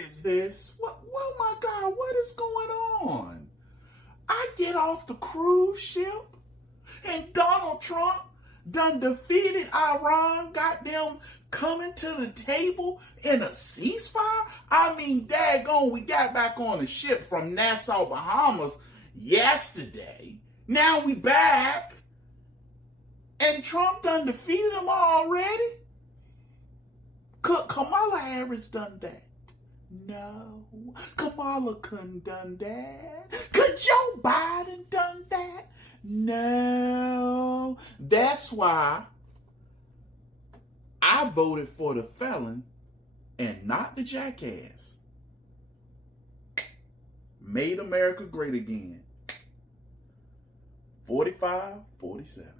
is this? Oh my God, what is going on? I get off the cruise ship and Donald Trump done defeated Iran, got them coming to the table in a ceasefire. I mean, daggone, we got back on the ship from Nassau, Bahamas yesterday. Now we back. And Trump done defeated them already? Could Kamala Harris done that? No. Kamala couldn't done that. Could Joe Biden done that? No. That's why I voted for the felon and not the jackass. Made America great again. 45-47.